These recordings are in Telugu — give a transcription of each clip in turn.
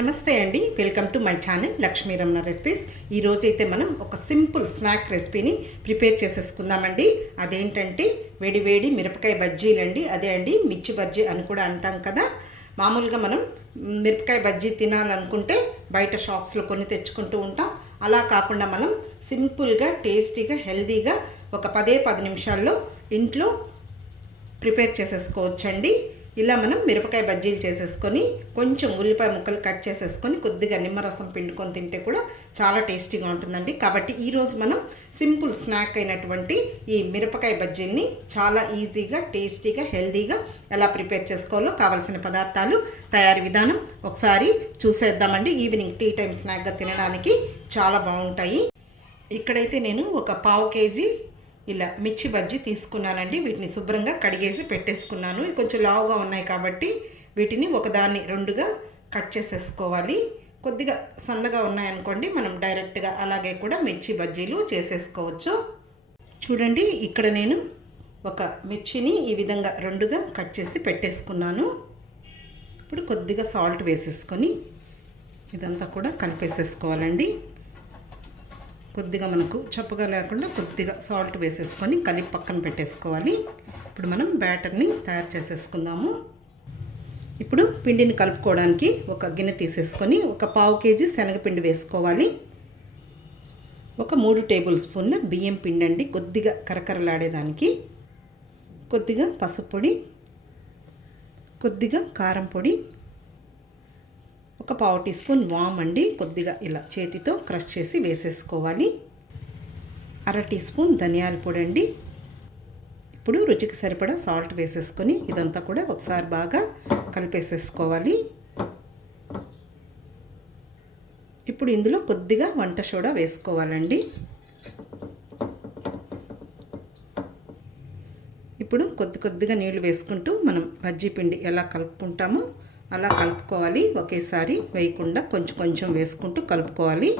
నమస్తే అండి, welcome to my channel Lakshmi Ramana recipes. ఈరోజైతే మనం ఒక సింపుల్ స్నాక్ రెసిపీని ప్రిపేర్ చేసేసుకుందామండి. అదేంటంటే వేడి వేడి మిరపకాయ బజ్జీలండి. అదే అండి మిర్చి బజ్జీ అని కూడా అంటాం కదా. మామూలుగా మనం మిరపకాయ బజ్జీ తినాలనుకుంటే బయట షాప్స్లో కొన్ని తెచ్చుకుంటూ ఉంటాం. అలా కాకుండా మనం సింపుల్గా టేస్టీగా హెల్తీగా ఒక 10 నిమిషాల్లో ఇంట్లో ప్రిపేర్ చేసేసుకోవచ్చండి. ఇలా మనం మిరపకాయ బజ్జీలు చేసేసుకొని కొంచెం ఉల్లిపాయ ముక్కలు కట్ చేసేసుకొని కొద్దిగా నిమ్మరసం పిండుకొని తింటే కూడా చాలా టేస్టీగా ఉంటుందండి. కాబట్టి ఈరోజు మనం సింపుల్ స్నాక్ అయినటువంటి ఈ మిరపకాయ బజ్జీని చాలా ఈజీగా టేస్టీగా హెల్తీగా ఎలా ప్రిపేర్ చేసుకోవాలో కావాల్సిన పదార్థాలు తయారీ విధానం ఒకసారి చూసేద్దామండి. ఈవినింగ్ టీ టైం స్నాక్గా తినడానికి చాలా బాగుంటాయి. ఇక్కడైతే నేను ఒక 1/2 కేజీ ఇలా మిర్చి బజ్జీ తీసుకున్నానండి. వీటిని శుభ్రంగా కడిగేసి పెట్టేసుకున్నాను. కొంచెం లావుగా ఉన్నాయి కాబట్టి వీటిని ఒకదాన్ని 2గా కట్ చేసేసుకోవాలి. కొద్దిగా సన్నగా ఉన్నాయనుకోండి మనం డైరెక్ట్గా అలాగే కూడా మిర్చి బజ్జీలు చేసేసుకోవచ్చు. చూడండి, ఇక్కడ నేను ఒక మిర్చిని ఈ విధంగా 2గా కట్ చేసి పెట్టేసుకున్నాను. ఇప్పుడు కొద్దిగా సాల్ట్ వేసేసుకొని ఇదంతా కూడా కలిపేసేసుకోవాలండి. కొద్దిగా మనకు చప్పగా లేకుండా కొద్దిగా సాల్ట్ వేసేసుకొని కలిపి పక్కన పెట్టేసుకోవాలి. ఇప్పుడు మనం బ్యాటర్ని తయారు చేసేసుకుందాము. ఇప్పుడు పిండిని కలుపుకోవడానికి ఒక గిన్నె తీసేసుకొని ఒక 1/2 కేజీ శనగపిండి వేసుకోవాలి. ఒక 3 టేబుల్ స్పూన్ల బియ్యం పిండి అండి, కొద్దిగా కరకరలాడేదానికి. కొద్దిగా పసుపు పొడి, కొద్దిగా కారం పొడి, ఒక 1/2 టీ స్పూన్ వామ్ అండి, కొద్దిగా ఇలా చేతితో క్రష్ చేసి వేసేసుకోవాలి. 1/2 టీ స్పూన్ ధనియాల పొడి అండి. ఇప్పుడు రుచికి సరిపడా సాల్ట్ వేసేసుకొని ఇదంతా కూడా ఒకసారి బాగా కలిపేసేసుకోవాలి. ఇప్పుడు ఇందులో కొద్దిగా వంట సోడా వేసుకోవాలండి. ఇప్పుడు కొద్దిగా నీళ్లు వేసుకుంటూ మనం బజ్జీ పిండి ఎలా కలుపుకుంటామో అలా కలుపుకోవాలి. ఒకేసారి వేయకుండా కొంచెం వేసుకుంటూ కలుపుకోవాలి.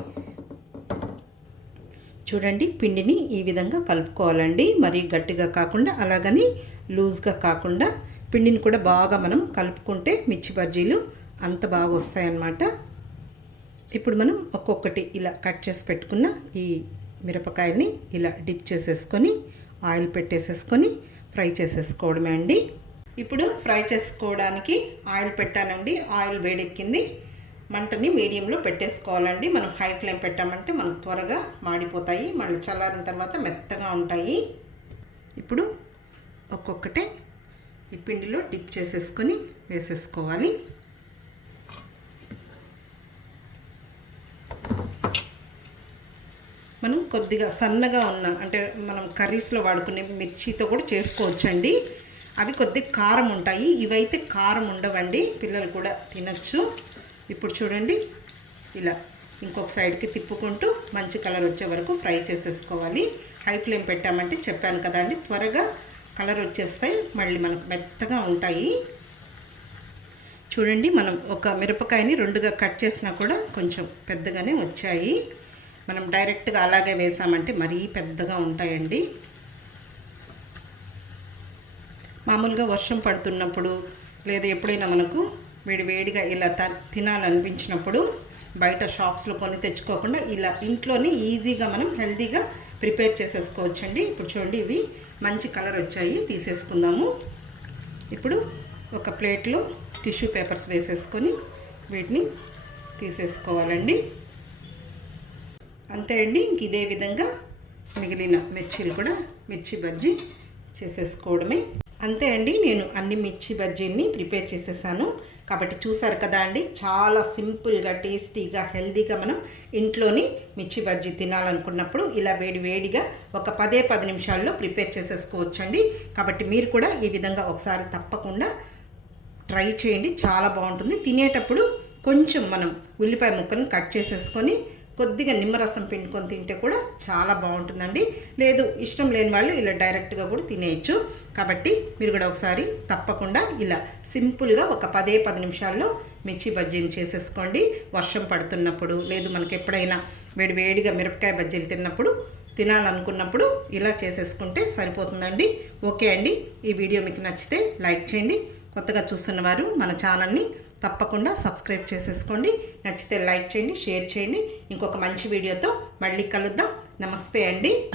చూడండి, పిండిని ఈ విధంగా కలుపుకోవాలండి. మరీ గట్టిగా కాకుండా అలాగని లూజ్గా కాకుండా పిండిని కూడా బాగా మనం కలుపుకుంటే మిర్చి బజ్జీలు అంత బాగా వస్తాయన్నమాట. ఇప్పుడు మనం ఒక్కొక్కటి ఇలా కట్ చేసి పెట్టుకున్న ఈ మిరపకాయని ఇలా డిప్ చేసేసుకొని ఆయిల్ పెట్టేసేసుకొని ఫ్రై చేసేసుకోవడమే అండి. ఇప్పుడు ఫ్రై చేసుకోవడానికి ఆయిల్ పెట్టానండి. ఆయిల్ వేడెక్కింది. మంటని మీడియంలో పెట్టేసుకోవాలండి. మనం హై ఫ్లేమ్ పెట్టామంటే మనకు త్వరగా మాడిపోతాయి, మళ్ళీ చల్లారిన తర్వాత మెత్తగా ఉంటాయి. ఇప్పుడు ఒక్కొక్కటే ఈ పిండిలో డిప్ చేసేసుకొని వేసేసుకోవాలి. మనం కొద్దిగా సన్నగా ఉన్న అంటే మనం కర్రీస్లో వాడుకునే మిర్చితో కూడా చేసుకోవచ్చండి. అవి కొద్దిగా కారం ఉంటాయి, ఇవైతే కారం ఉండవండి, పిల్లలు కూడా తినచ్చు. ఇప్పుడు చూడండి, ఇలా ఇంకొక సైడ్కి తిప్పుకుంటూ మంచి కలర్ వచ్చే వరకు ఫ్రై చేసేసుకోవాలి. హై ఫ్లేమ్ పెట్టామంటే చెప్పాను కదండి, త్వరగా కలర్ వచ్చేస్తాయి, మళ్ళీ మనకు మెత్తగా ఉంటాయి. చూడండి, మనం ఒక మిరపకాయని 2గా కట్ చేసినా కూడా కొంచెం పెద్దగానే వచ్చాయి. మనం డైరెక్ట్గా అలాగే వేసామంటే మరీ పెద్దగా ఉంటాయండి. మామూలుగా వర్షం పడుతున్నప్పుడు లేదా ఎప్పుడైనా మనకు వేడివేడిగా ఇలా తినాలనిపించినప్పుడు బయట షాప్స్లో కొని తెచ్చుకోకుండా ఇలా ఇంట్లోనే ఈజీగా మనం హెల్తీగా ప్రిపేర్ చేసేసుకోవచ్చండి. ఇప్పుడు చూడండి, ఇవి మంచి కలర్ వచ్చాయి, తీసేసుకుందాము. ఇప్పుడు ఒక ప్లేట్లో టిష్యూ పేపర్స్ వేసేసుకొని వీటిని తీసేసుకోవాలండి. అంతే అండి. ఇంక ఇదే విధంగా మిగిలిన మిర్చీలు కూడా మిర్చి బజ్జీ చేసేసుకోవడమే. అంతే అండి, నేను అన్ని మిర్చి బజ్జీని ప్రిపేర్ చేసేసాను. కాబట్టి చూసారు కదా అండి, చాలా సింపుల్గా టేస్టీగా హెల్తీగా మనం ఇంట్లోని మిర్చి బజ్జీ తినాలనుకున్నప్పుడు ఇలా వేడిగా ఒక 10 నిమిషాల్లో ప్రిపేర్ చేసేసుకోవచ్చండి. కాబట్టి మీరు కూడా ఈ విధంగా ఒకసారి తప్పకుండా ట్రై చేయండి, చాలా బాగుంటుంది. తినేటప్పుడు కొంచెం మనం ఉల్లిపాయ ముక్కలను కట్ చేసేసుకొని కొద్దిగా నిమ్మరసం పిండుకొని తింటే కూడా చాలా బాగుంటుందండి. లేదు ఇష్టం లేని వాళ్ళు ఇలా డైరెక్ట్గా కూడా తినేయచ్చు. కాబట్టి మీరు కూడా ఒకసారి తప్పకుండా ఇలా సింపుల్గా ఒక 10 నిమిషాల్లో మిర్చి బజ్జీని చేసేసుకోండి. వర్షం పడుతున్నప్పుడు లేదు మనకి ఎప్పుడైనా వేడిగా మిరపకాయ బజ్జీలు తినాలనుకున్నప్పుడు ఇలా చేసేసుకుంటే సరిపోతుందండి. ఓకే అండి, ఈ వీడియో మీకు నచ్చితే లైక్ చేయండి. కొత్తగా చూస్తున్న వారు మన ఛానల్ని తప్పకుండా సబ్స్క్రైబ్ చేసేసుకోండి. నచ్చితే లైక్ చేయండి, షేర్ చేయండి. ఇంకొక మంచి వీడియోతో మళ్ళీ కలుద్దాం. నమస్తే అండి.